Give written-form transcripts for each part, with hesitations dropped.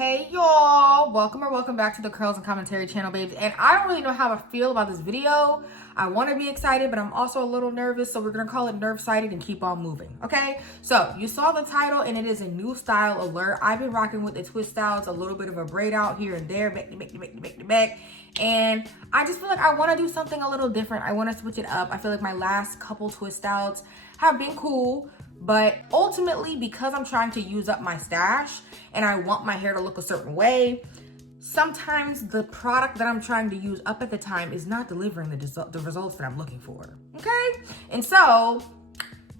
Hey y'all, welcome back to the Curls and Commentary channel, babes. And I don't really know how I feel about this video. I want to be excited, but I'm also a little nervous, so we're gonna call it nerve-sighted and keep on moving. Okay, so you saw the title and it is a new style alert. I've been rocking with the twist styles, a little bit of a braid out here and there, back, and I just feel like I want to do something a little different. I want to switch it up. I feel like my last couple twist outs have been cool, but ultimately, because I'm trying to use up my stash and I want my hair to look a certain way, sometimes the product that I'm trying to use up at the time is not delivering the results that I'm looking for, okay? And so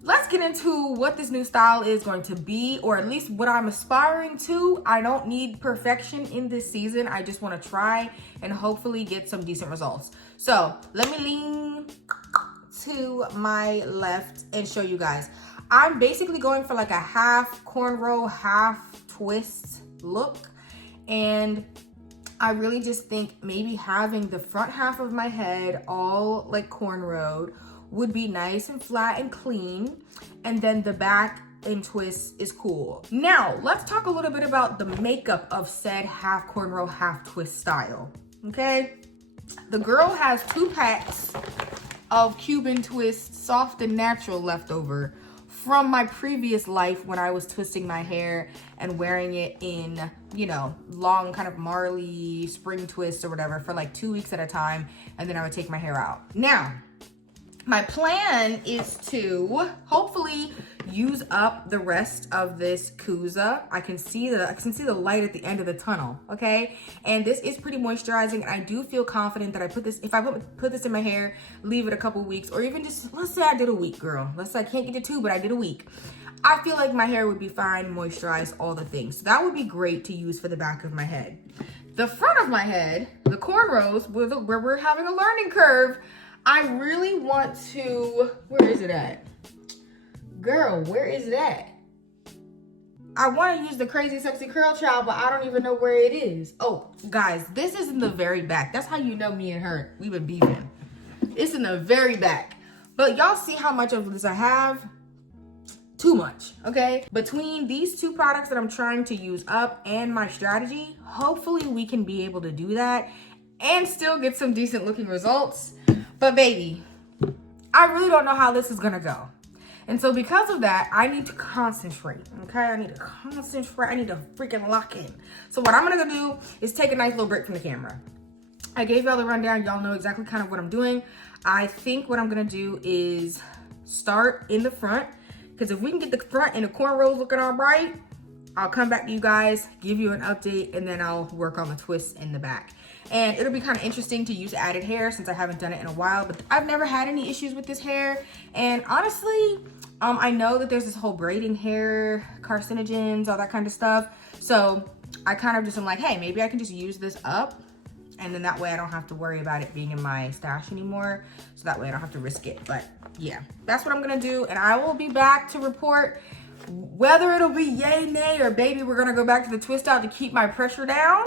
let's get into what this new style is going to be, or at least what I'm aspiring to. I don't need perfection in this season. I just want to try and hopefully get some decent results. So let me lean to my left and show you guys. I'm basically going for like a half cornrow, half twist look. And I really just think maybe having the front half of my head all like cornrowed would be nice and flat and clean. And then the back and twist is cool. Now, let's talk a little bit about the makeup of said half cornrow, half twist style, okay? The girl has 2 packs of Cuban twist, soft and natural leftover from my previous life when I was twisting my hair and wearing it in, you know, long kind of Marley spring twists or whatever for like 2 weeks at a time, and then I would take my hair out. Now, my plan is to hopefully use up the rest of this Kuza. I can see the light at the end of the tunnel, okay? And this is pretty moisturizing, and I do feel confident that if I put this in my hair, leave it a couple weeks, or even just, let's say I did a week, girl. Let's say I can't get to 2, but I did a week. I feel like my hair would be fine, moisturized, all the things. So that would be great to use for the back of my head. The front of my head, the cornrows, where we're having a learning curve, I really want to, where is it at? Girl, where is it at? I want to use the Crazy Sexy Curl Child, but I don't even know where it is. Oh, guys, this is in the very back. That's how you know me and her, we've been beefing. It's in the very back. But y'all see how much of this I have? Too much, okay? Between these 2 products that I'm trying to use up and my strategy, hopefully we can be able to do that and still get some decent looking results. But baby, I really don't know how this is gonna go. And so because of that, I need to concentrate, okay? I need to concentrate, I need to freaking lock in. So what I'm gonna do is take a nice little break from the camera. I gave y'all the rundown, y'all know exactly kind of what I'm doing. I think what I'm gonna do is start in the front, because if we can get the front and the cornrows looking all right, I'll come back to you guys, give you an update, and then I'll work on the twists in the back. And it'll be kind of interesting to use added hair since I haven't done it in a while, but I've never had any issues with this hair. And honestly, I know that there's this whole braiding hair, carcinogens, all that kind of stuff. So I kind of just am like, hey, maybe I can just use this up, and then that way I don't have to worry about it being in my stash anymore. So that way I don't have to risk it. But yeah, that's what I'm gonna do. And I will be back to report whether it'll be yay, nay, or baby, we're gonna go back to the twist out to keep my pressure down.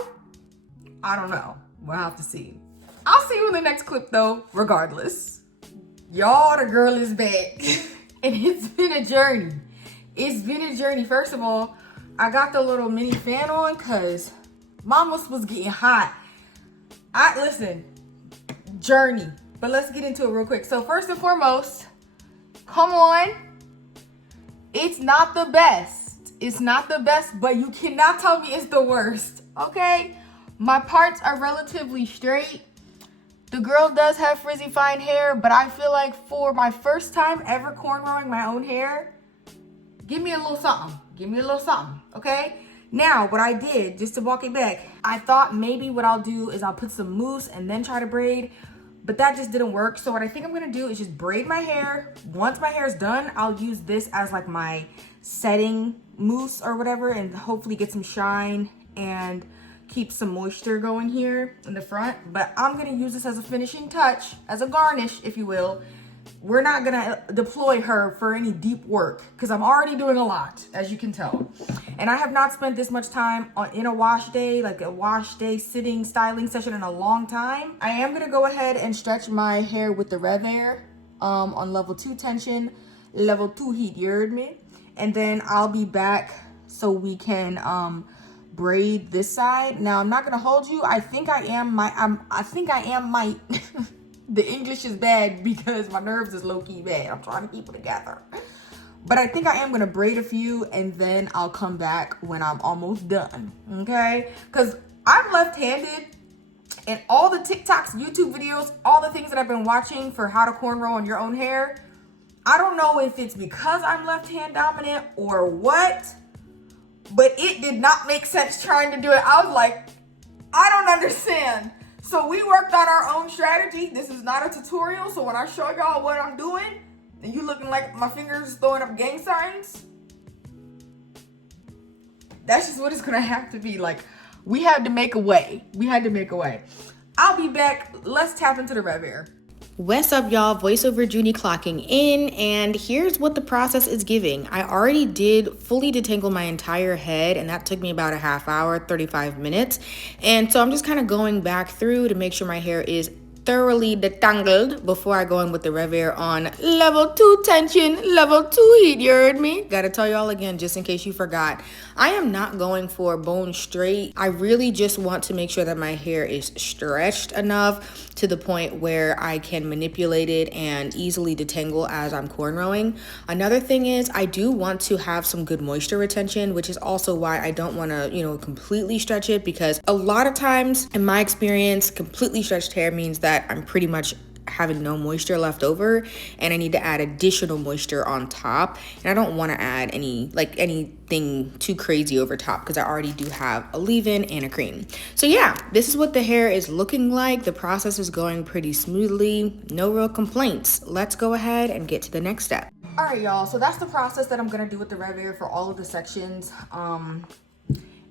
I don't know. We'll have to see. I'll see you in the next clip though, regardless. Y'all, the girl is back. And it's been a journey. It's been a journey. First of all, I got the little mini fan on because mama's was getting hot. Listen, journey. But let's get into it real quick. So first and foremost, come on. It's not the best. It's not the best, but you cannot tell me it's the worst, okay? My parts are relatively straight. The girl does have frizzy fine hair, but I feel like for my first time ever cornrowing my own hair, give me a little something. Give me a little something, okay? Now, what I did, just to walk it back, I thought maybe what I'll do is I'll put some mousse and then try to braid, but that just didn't work. So what I think I'm gonna do is just braid my hair. Once my hair is done, I'll use this as like my setting mousse or whatever, and hopefully get some shine and keep some moisture going here in the front. But I'm gonna use this as a finishing touch, as a garnish, if you will. We're not gonna deploy her for any deep work because I'm already doing a lot, as you can tell. And I have not spent this much time in a wash day, like a wash day sitting styling session in a long time. I am gonna go ahead and stretch my hair with the Rev Air on level 2 tension, level 2 heat, you heard me? And then I'll be back so we can braid this side. Now I'm not gonna hold you. I think I am might the English is bad because my nerves is low-key bad. I'm trying to keep it together. But I think I am gonna braid a few and then I'll come back when I'm almost done, okay? Because I'm left-handed and all the TikToks, YouTube videos, all the things that I've been watching for how to cornrow on your own hair, I don't know if it's because I'm left-hand dominant or what, but it did not make sense trying to do it. I was like, I don't understand. So we worked on our own strategy. This is not a tutorial, so when I show y'all what I'm doing, and you looking like my fingers throwing up gang signs, that's just what it's gonna have to be. Like, we had to make a way. We had to make a way. I'll be back. Let's tap into the rev air. What's up, y'all? Voiceover Junie clocking in, and here's what the process is giving. I already did fully detangle my entire head, and that took me about a half hour, 35 minutes. And so I'm just kind of going back through to make sure my hair is thoroughly detangled before I go in with the rev air on level 2 tension, level 2 heat. You heard me? Gotta tell y'all again, just in case you forgot. I am not going for bone straight. I really just want to make sure that my hair is stretched enough to the point where I can manipulate it and easily detangle as I'm cornrowing. Another thing is I do want to have some good moisture retention, which is also why I don't want to, completely stretch it, because a lot of times in my experience, completely stretched hair means that I'm pretty much having no moisture left over and I need to add additional moisture on top, and I don't want to add anything too crazy over top because I already do have a leave-in and a cream. So yeah, this is what the hair is looking like. The process is going pretty smoothly, no real complaints. Let's go ahead and get to the next step. All right, y'all, so that's the process that I'm gonna do with the rev air for all of the sections.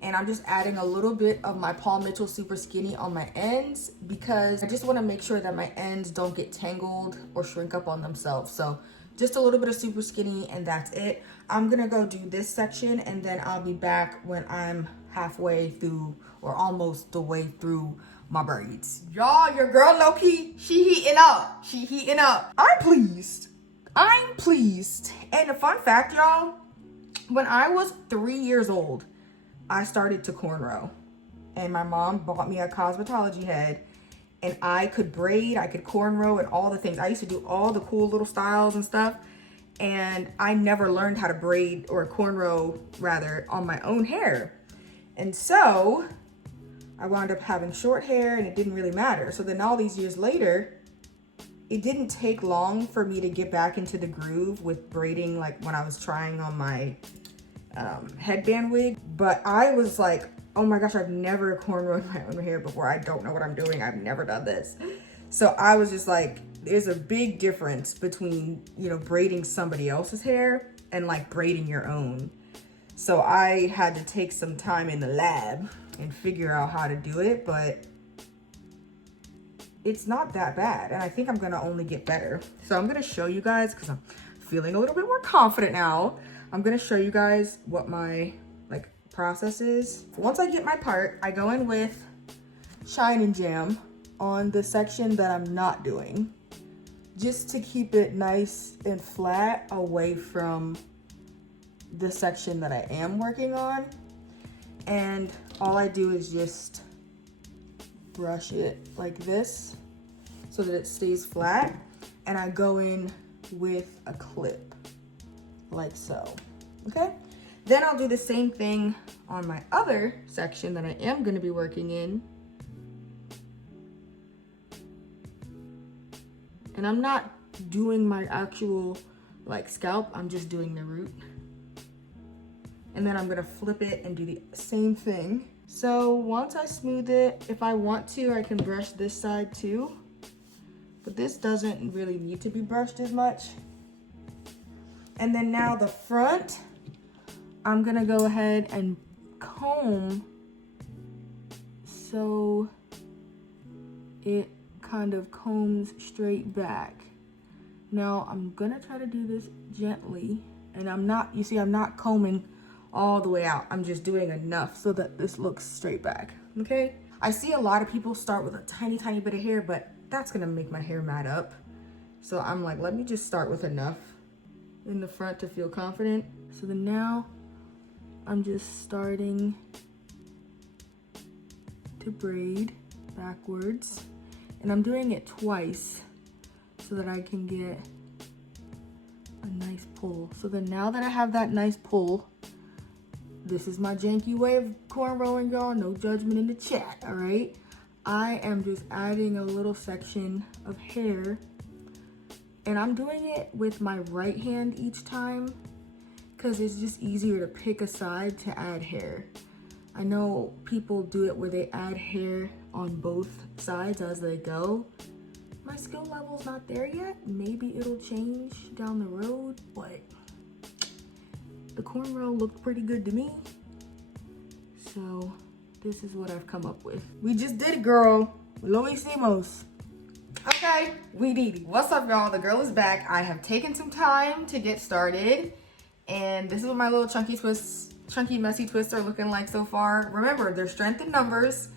And I'm just adding a little bit of my Paul Mitchell Super Skinny on my ends because I just want to make sure that my ends don't get tangled or shrink up on themselves. So just a little bit of Super Skinny and that's it. I'm gonna go do this section and then I'll be back when I'm halfway through or almost the way through my braids. Y'all, your girl low-key, she heating up. She heating up. I'm pleased. I'm pleased. And a fun fact, y'all, when I was 3 years old, I started to cornrow, and my mom bought me a cosmetology head, and I could braid, I could cornrow, and all the things. I used to do all the cool little styles and stuff, and I never learned how to braid or cornrow rather on my own hair. And so I wound up having short hair and it didn't really matter. So then all these years later, it didn't take long for me to get back into the groove with braiding, like when I was trying on my headband wig. But I was like, oh my gosh, I've never cornrowed my own hair before. I don't know what I'm doing. I've never done this. So I was just like, there's a big difference between, braiding somebody else's hair and like braiding your own. So I had to take some time in the lab and figure out how to do it, but it's not that bad. And I think I'm gonna only get better. So I'm gonna show you guys, because I'm feeling a little bit more confident now. I'm gonna show you guys what my process is. Once I get my part, I go in with Shine and Jam on the section that I'm not doing, just to keep it nice and flat away from the section that I am working on. And all I do is just brush it like this so that it stays flat, and I go in with a clip like so. Okay, then I'll do the same thing on my other section that I am going to be working in, and I'm not doing my actual scalp, I'm just doing the root. And then I'm gonna flip it and do the same thing. So once I smooth it, if I want to, I can brush this side too, but this doesn't really need to be brushed as much. And then now the front, I'm gonna go ahead and comb so it kind of combs straight back. Now I'm gonna try to do this gently, and I'm not combing all the way out. I'm just doing enough so that this looks straight back, okay? I see a lot of people start with a tiny bit of hair, but that's gonna make my hair mat up. So I'm like, let me just start with enough in the front to feel confident. So then now I'm just starting to braid backwards. And I'm doing it twice so that I can get a nice pull. So then now that I have that nice pull, this is my janky way of cornrowing, y'all. No judgment in the chat, all right? I am just adding a little section of hair, and I'm doing it with my right hand each time because it's just easier to pick a side to add hair. I know people do it where they add hair on both sides as they go. My skill level's not there yet. Maybe it'll change down the road, but the cornrow looked pretty good to me. So this is what I've come up with. We just did it, girl. Lo hicimos. Okay, we did it. What's up, y'all? The girl is back. I have taken some time to get started, and this is what my little chunky messy twists are looking like so far. Remember, they're strength in numbers,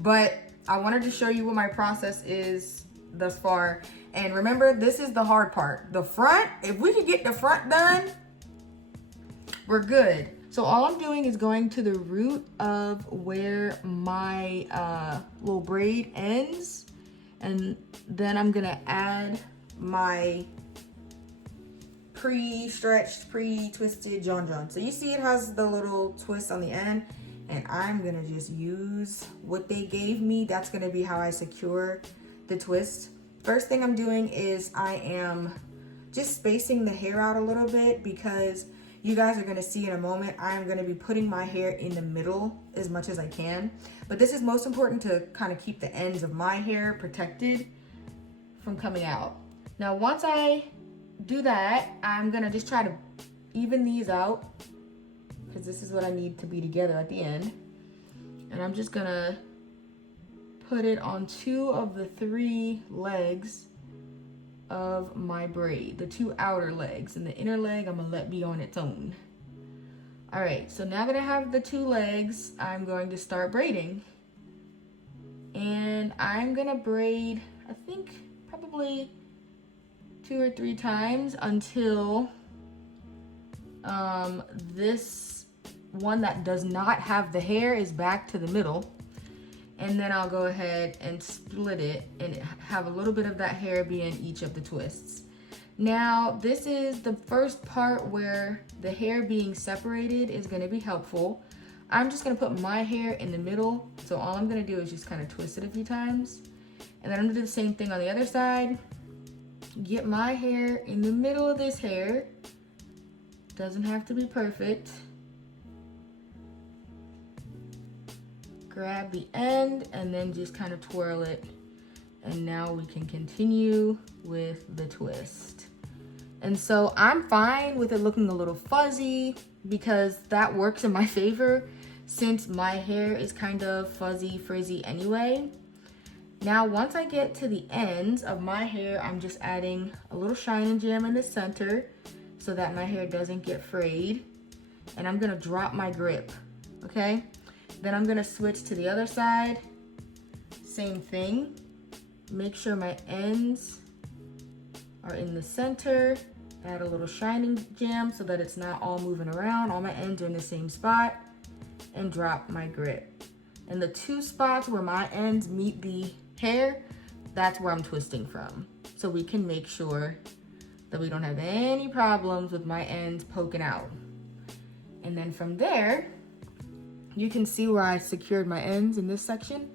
but I wanted to show you what my process is thus far. And remember, this is the hard part. The front, if we could get the front done, we're good. So all I'm doing is going to the root of where my little braid ends, and then I'm gonna add my pre-stretched, pre-twisted John. So you see it has the little twist on the end, and I'm gonna just use what they gave me. That's gonna be how I secure the twist. First thing I'm doing is I am just spacing the hair out a little bit, because you guys are gonna see in a moment, I'm gonna be putting my hair in the middle as much as I can. But this is most important to kind of keep the ends of my hair protected from coming out. Now, once I do that, I'm gonna just try to even these out, because this is what I need to be together at the end. And I'm just gonna put it on 2 of the 3 legs of my braid, the 2 outer legs, and the inner leg I'm gonna let be on its own. All right, so now that I have the 2 legs, I'm going to start braiding. And I'm gonna braid, I think probably 2 or 3 times until this one that does not have the hair is back to the middle. And then I'll go ahead and split it and have a little bit of that hair be in each of the twists. Now, this is the first part where the hair being separated is gonna be helpful. I'm just gonna put my hair in the middle. So all I'm gonna do is just kind of twist it a few times. And then I'm gonna do the same thing on the other side. Get my hair in the middle of this hair. Doesn't have to be perfect. Grab the end and then just kind of twirl it. And now we can continue with the twist. And so I'm fine with it looking a little fuzzy, because that works in my favor since my hair is kind of fuzzy, frizzy anyway. Now, once I get to the ends of my hair, I'm just adding a little shine and jam in the center so that my hair doesn't get frayed. And I'm gonna drop my grip, okay? Then I'm gonna switch to the other side. Same thing. Make sure my ends are in the center. Add a little shining jam so that it's not all moving around. All my ends are in the same spot. And drop my grip. And the 2 spots where my ends meet the hair, that's where I'm twisting from. So we can make sure that we don't have any problems with my ends poking out. And then from there, you can see where I secured my ends in this section.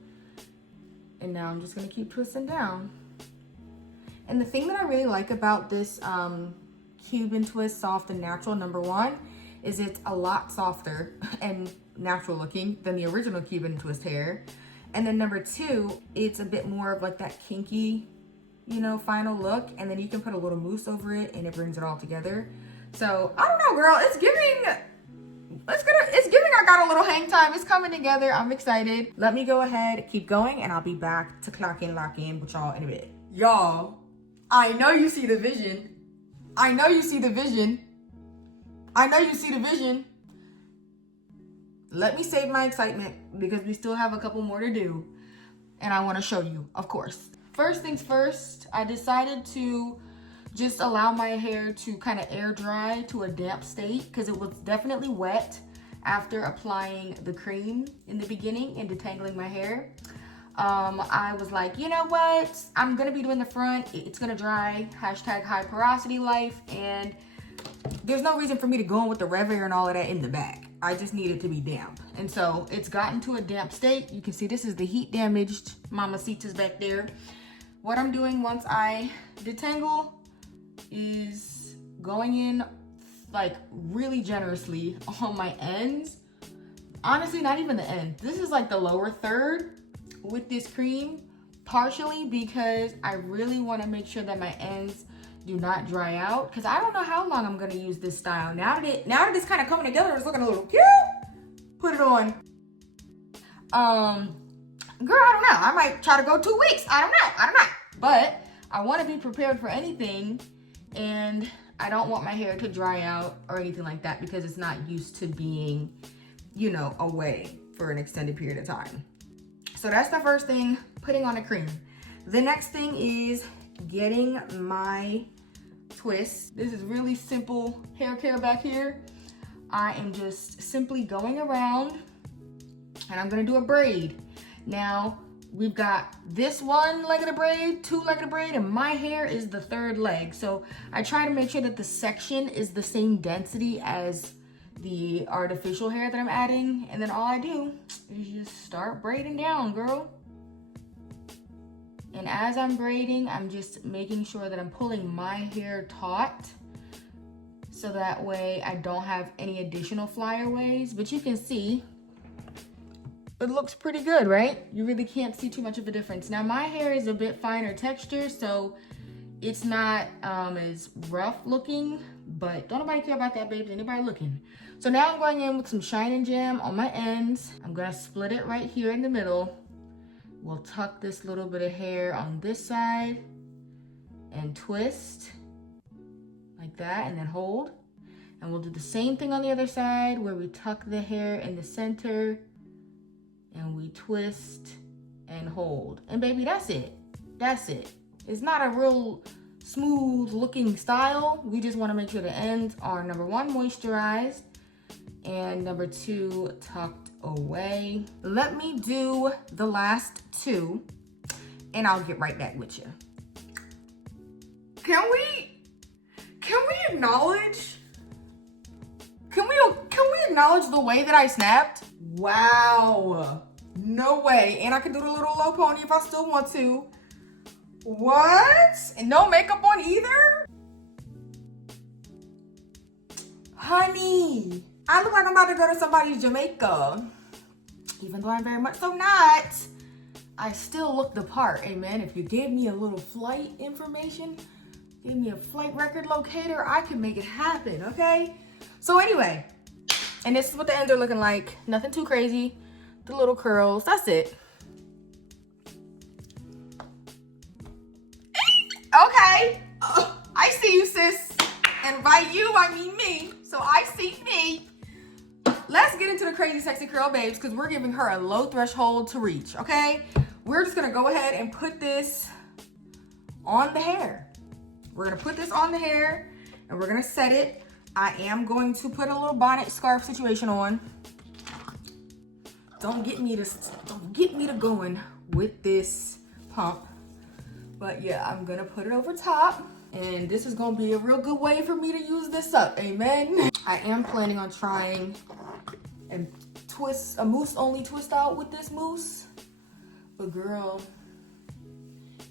And now I'm just gonna keep twisting down. And the thing that I really like about this Cuban twist, soft and natural, number 1, is it's a lot softer and natural looking than the original Cuban twist hair. And then number 2, it's a bit more of like that kinky, you know, final look. And then you can put a little mousse over it and it brings it all together. So I don't know, girl, it's giving I got a little hang time. It's coming together. I'm excited. Let me go ahead, keep going, and I'll be back to lock in with y'all in a bit. Y'all, I know you see the vision. I know you see the vision. I know you see the vision. Let me save my excitement because we still have a couple more to do. And I want to show you, of course. First things first, I decided to just allow my hair to kind of air dry to a damp state because it was definitely wet after applying the cream in the beginning and detangling my hair. I was like, you know what? I'm gonna be doing the front. It's gonna dry. Hashtag high porosity life. And there's no reason for me to go in with the Rev Air and all of that in the back. I just need it to be damp. And so it's gotten to a damp state. You can see this is the heat damaged Mamacitas back there. What I'm doing once I detangle is going in like really generously on my ends. Honestly, not even the end. This is like the lower third with this cream, partially because I really want to make sure that my ends do not dry out, because I don't know how long I'm going to use this style. Now that it's kind of coming together, it's looking a little cute. Put it on. Girl, I don't know. I might try to go 2 weeks. I don't know. But I want to be prepared for anything, and I don't want my hair to dry out or anything like that because it's not used to being, you know, away for an extended period of time. So that's the first thing, putting on a cream. The next thing is getting my twist. This is really simple hair care back here. I am just simply going around and I'm gonna do a braid. Now, we've got this one leg of the braid, 2 leg of the braid, and my hair is the 3rd leg. So I try to make sure that the section is the same density as the artificial hair that I'm adding. And then all I do is just start braiding down, girl. And as I'm braiding, I'm just making sure that I'm pulling my hair taut, so that way I don't have any additional flyaways. But you can see, it looks pretty good, right? You really can't see too much of a difference. Now my hair is a bit finer texture, so it's not as rough looking, but don't nobody care about that, babes. Anybody looking? So now I'm going in with some Shine and Jam on my ends. I'm gonna split it right here in the middle. We'll tuck this little bit of hair on this side and twist like that, and then hold. And we'll do the same thing on the other side where we tuck the hair in the center and we twist and hold. And baby, that's it. That's it. It's not a real smooth looking style. We just want to make sure the ends are, number 1, moisturized, and number 2, tucked away. Let me do the last 2 and I'll get right back with you. Can we acknowledge? Can we acknowledge the way that I snapped? Wow. No way. And I can do the little low pony if I still want to. What? And no makeup on either? Honey, I look like I'm about to go to somebody's Jamaica. Even though I'm very much so not, I still look the part. Amen. If you gave me a little flight information, give me a flight record locator, I can make it happen, okay? So anyway, and this is what the ends are looking like. Nothing too crazy. The little curls, that's it. Okay, I see you, sis. And by you, I mean me. So I see me. Let's get into the crazy sexy curl, babes, because we're giving her a low threshold to reach, okay? We're just gonna go ahead and put this on the hair. We're gonna put this on the hair and we're gonna set it. I am going to put a little bonnet scarf situation on. Don't get me to going with this pump. But yeah, I'm gonna put it over top, and this is gonna be a real good way for me to use this up, amen. I am planning on trying and twist a mousse only twist out with this mousse. But girl,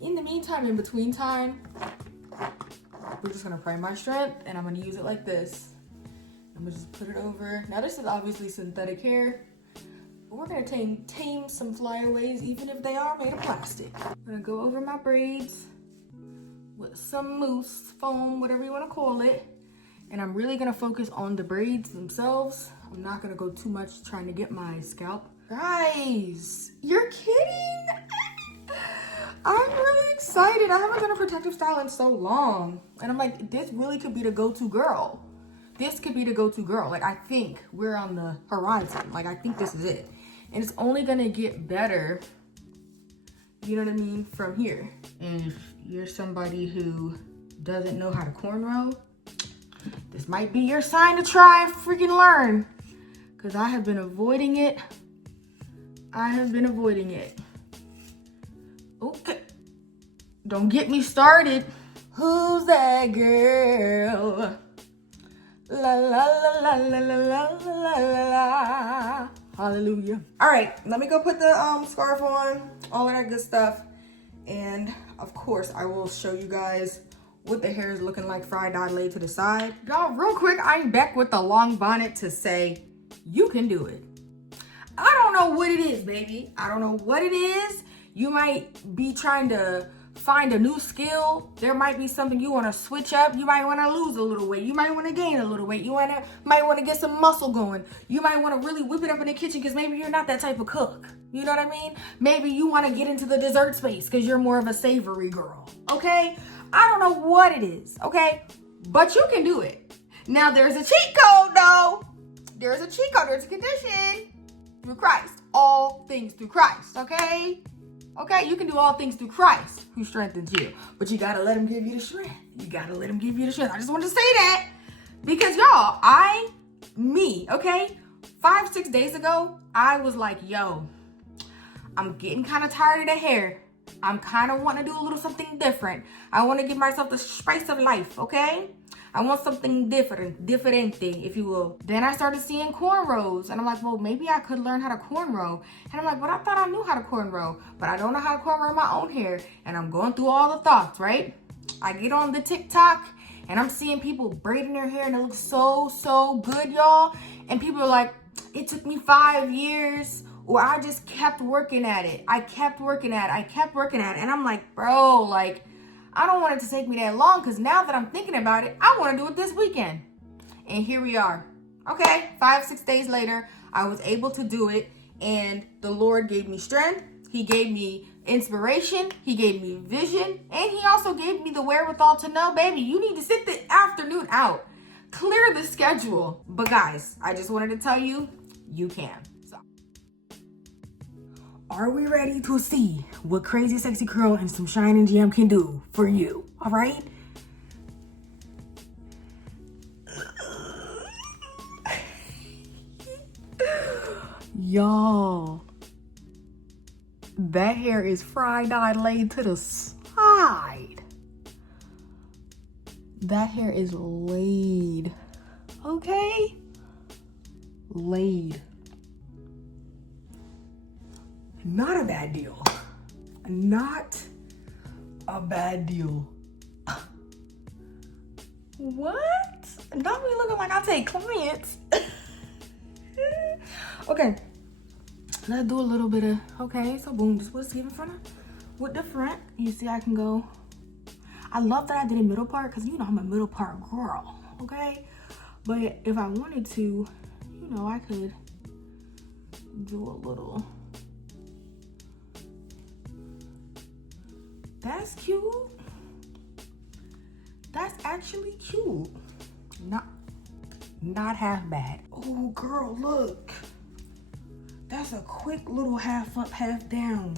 in the meantime, in between time, we're just gonna pray my strength, and I'm gonna use it like this. I'm gonna just put it over. Now this is obviously synthetic hair, but we're gonna tame some flyaways, even if they are made of plastic. I'm gonna go over my braids with some mousse, foam, whatever you wanna call it. And I'm really gonna focus on the braids themselves. I'm not gonna go too much trying to get my scalp. Guys, you're kidding? I'm really excited. I haven't done a protective style in so long. And I'm like, this really could be the go-to girl. This could be the go-to girl. Like, I think we're on the horizon. Like, I think this is it. And it's only gonna get better, you know what I mean, from here. And if you're somebody who doesn't know how to cornrow, this might be your sign to try and freaking learn. because I have been avoiding it. Okay. Don't get me started. Who's that girl? La la la la la la la la la. Hallelujah. All right, let me go put the scarf on, all of that good stuff. And of course, I will show you guys what the hair is looking like fried out laid to the side. Y'all, real quick, I'm back with the long bonnet to say, you can do it. I don't know what it is, baby. I don't know what it is. You might be trying to find a new skill. There might be something you want to switch up. You might want to lose a little weight. You might want to gain a little weight. You might want to get some muscle going. You might want to really whip it up in the kitchen because maybe you're not that type of cook. You know what I mean? Maybe you want to get into the dessert space because you're more of a savory girl. Okay? I don't know what it is. Okay? But you can do it. Now there's a cheat code though. There's a cheat code. There's a condition. Through Christ. All things through Christ. Okay? Okay, you can do all things through Christ who strengthens you. But you gotta let him give you the strength. You gotta let him give you the strength. I just wanted to say that. Because y'all, okay? 5-6 days ago, I was like, yo, I'm getting kind of tired of the hair. I'm kind of wanting to do a little something different. I want to give myself the spice of life, okay? I want something differente, if you will. Then I started seeing cornrows, and I'm like, well, maybe I could learn how to cornrow. And I'm like, but I thought I knew how to cornrow, but I don't know how to cornrow my own hair. And I'm going through all the thoughts, right? I get on the TikTok, and I'm seeing people braiding their hair, and it looks so good, y'all. And people are like, it took me 5 years, or I just kept working at it. I kept working at it. And I'm like, bro, like, I don't want it to take me that long because now that I'm thinking about it, I want to do it this weekend. And here we are. Okay, 5-6 days later, I was able to do it, and the Lord gave me strength. He gave me inspiration. He gave me vision, and he also gave me the wherewithal to know, baby, you need to sit the afternoon out. Clear the schedule. But guys, I just wanted to tell you, you can. Are we ready to see what Crazy Sexy Curl and some Shine and Jam can do for you? All right? Y'all, that hair is fried out laid to the side. That hair is laid. Okay? Laid. Not a bad deal. Not a bad deal. What? Don't be looking like I take clients. Okay. Let's do a little bit of, okay, so boom, just what's in front of, with the front, you see I can go, I love that I did a middle part, because you know I'm a middle part girl, okay? But if I wanted to, you know, I could do a little. That's cute. That's actually cute. Not half bad. Oh, girl, look. That's a quick little half up, half down.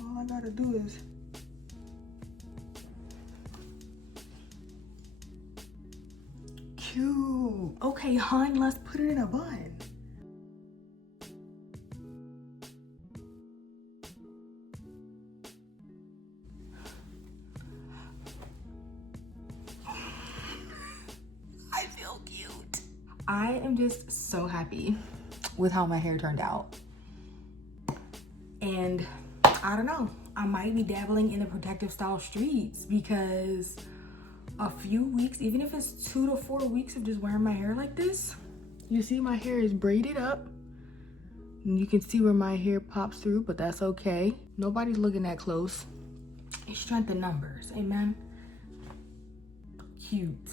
All I gotta do is cute. Okay, hon, let's put it in a bun. I am just so happy with how my hair turned out. And I don't know, I might be dabbling in the protective style streets because a few weeks, even if it's 2 to 4 weeks of just wearing my hair like this, you see my hair is braided up. And you can see where my hair pops through, but that's okay. Nobody's looking that close. It's strength in numbers, amen? Cute.